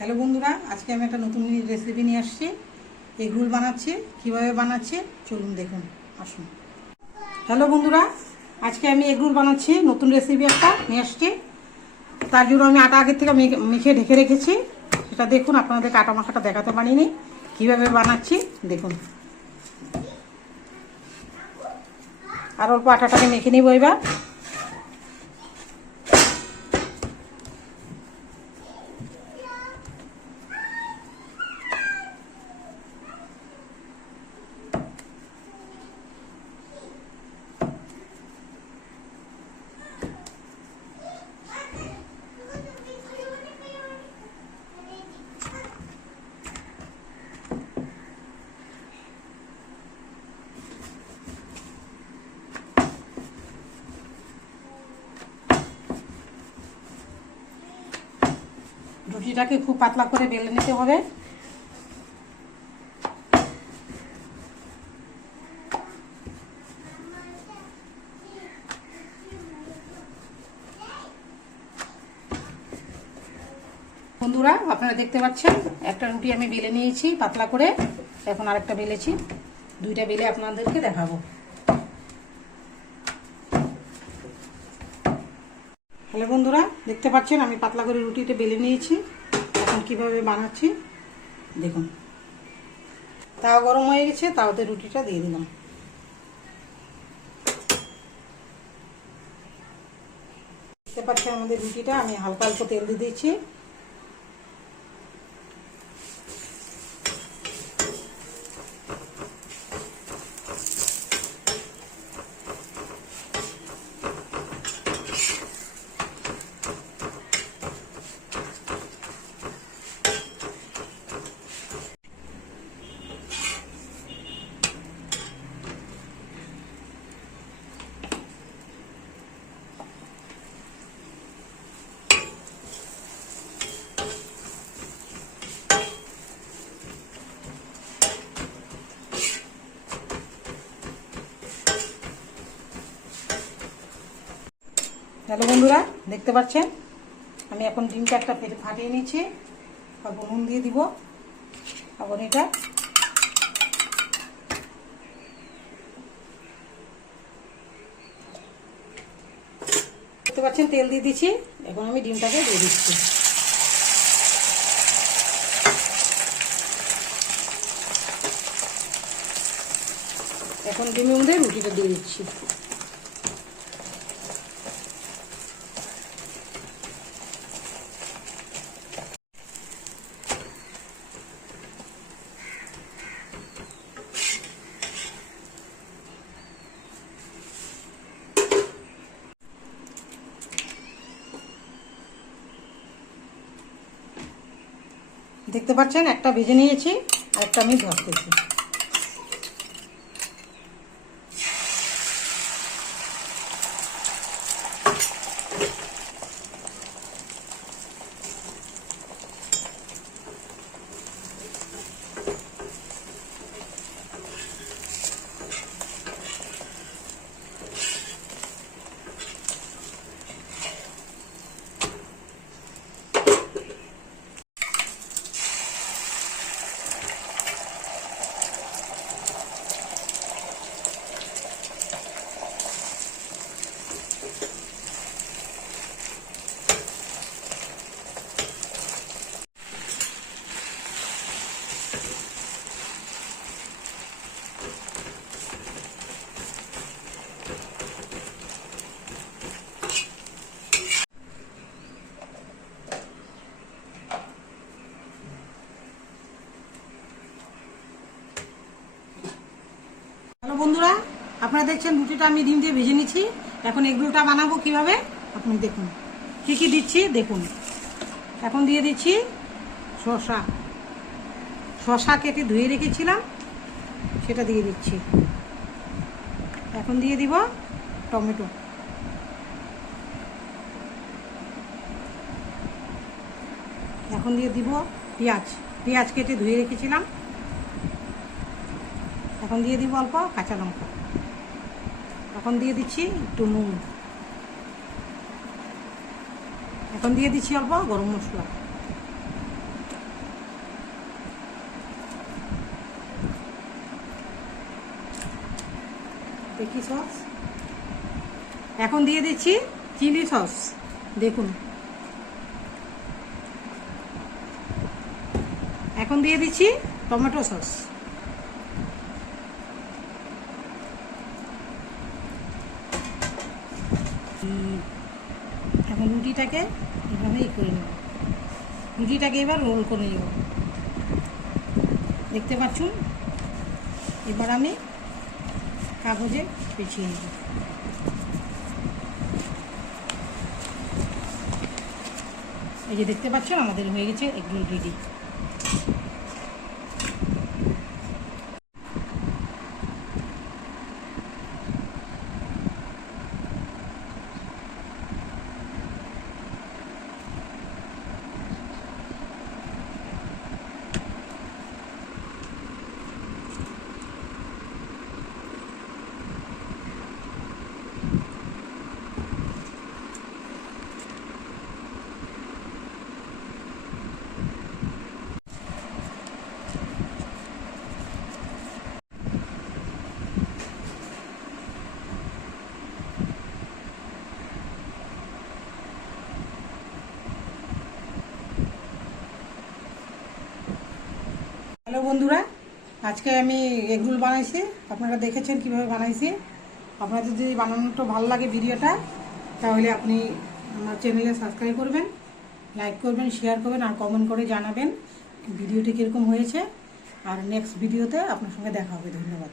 Hello বন্ধুরা, আজকে আমি একটা নতুন রেসিপি নিয়ে আসছি। এগ রোল বানাচ্ছি। কীভাবে বানাচ্ছি চলুন দেখুন, আসুন। হ্যালো বন্ধুরা, আজকে আমি এগ রোল বানাচ্ছি। নতুন রেসিপি একটা নিয়ে আসছি। তার জন্য আমি আটা আগের থেকে মেখে ঢেকে রেখেছি। সেটা দেখুন, আপনাদের আটা মাখাটা দেখাতে পারিনি। কীভাবে বানাচ্ছি দেখুন। আর অল্প আটাটাকে মেখে নিব এবার। রুটিটাকে খুব পাতলা করে বেলে নিতে হবে। বন্ধুরা, আপনারা দেখতে পাচ্ছেন একটা রুটি আমি বেলে নিয়েছি পাতলা করে। এখন আরেকটা বেলেছি। দুইটা বেলে আপনাদেরকে দেখাবো। হ্যালো বন্ধুরা, দেখতে পাচ্ছেন আমি পাতলা করে রুটিটা বেলে নিয়েছি। এখন কিভাবে বানাচ্ছি দেখুন। তাওয়া গরম হয়ে গেছে, তাওতে রুটিটা দিয়ে দিলাম। দেখতে পাচ্ছেন আমাদের রুটিটা আমি হালকা অল্প তেল দিয়ে দিয়েছি। হ্যালো বন্ধুরা, দেখতে পাচ্ছেন আমি এখন ডিমটা একটা ফাটিয়ে নিয়েছি। অল্প নুন দিয়ে দিব। এখন এটা দেখতে পাচ্ছেন তেল দিয়ে দিচ্ছি। এখন আমি ডিমটাকে দিয়ে দিচ্ছি। এখন ডিমের মধ্যে রুটিটা দিয়ে দিচ্ছি। দেখতে পাচ্ছেন একটা ভেজে নিয়েছি, আর একটা আমি ভাজতেছি। হ্যালো বন্ধুরা, আপনারা দেখছেন রুটিটা আমি ডিম দিয়ে ভেজে নিচ্ছি। এখন এগ রোলটা বানাবো কিভাবে আপনি দেখুন। কি কি দিচ্ছি দেখুন। এখন দিয়ে দিচ্ছি শসা কেটে ধুয়ে রেখেছিলাম, সেটা দিয়ে দিচ্ছি। এখন দিয়ে দিব টমেটো। এখন দিয়ে দিব পেঁয়াজ কেটে ধুয়ে রেখেছিলাম। এখন দিয়ে দিব অল্প কাঁচা লঙ্কা। এখন দিয়ে দিচ্ছি একটু নুন। এখন দিয়ে দিচ্ছি অল্প গরম মশলা। টেকি সস। এখন দিয়ে দিচ্ছি চিলি সস, দেখুন। এখন দিয়ে দিচ্ছি টমেটো সস। এখন রুটিটাকে এভাবে করে নেব, রুটিটাকে এবার রোল করে নেব, দেখতে পাচ্ছুন। এবার আমি কাগজে পেঁচিয়ে নেব। এই যে দেখতে পাচ্ছেন আমাদের হয়ে গেছে এগরোল রেডি। হ্যালো বন্ধুরা, আজকে আমি এগরোল বানাইছি। আপনারা দেখেছেন কিভাবে বানাইছি। আপনাদের যদি বানানোটা ভালো লাগে ভিডিওটা, তাহলে আপনি আমার চ্যানেলে সাবস্ক্রাইব করবেন, লাইক করবেন, শেয়ার করবেন আর কমেন্ট করে জানাবেন ভিডিওটি কীরকম হয়েছে। আর নেক্সট ভিডিওতে আপনার সঙ্গে দেখা হবে। ধন্যবাদ।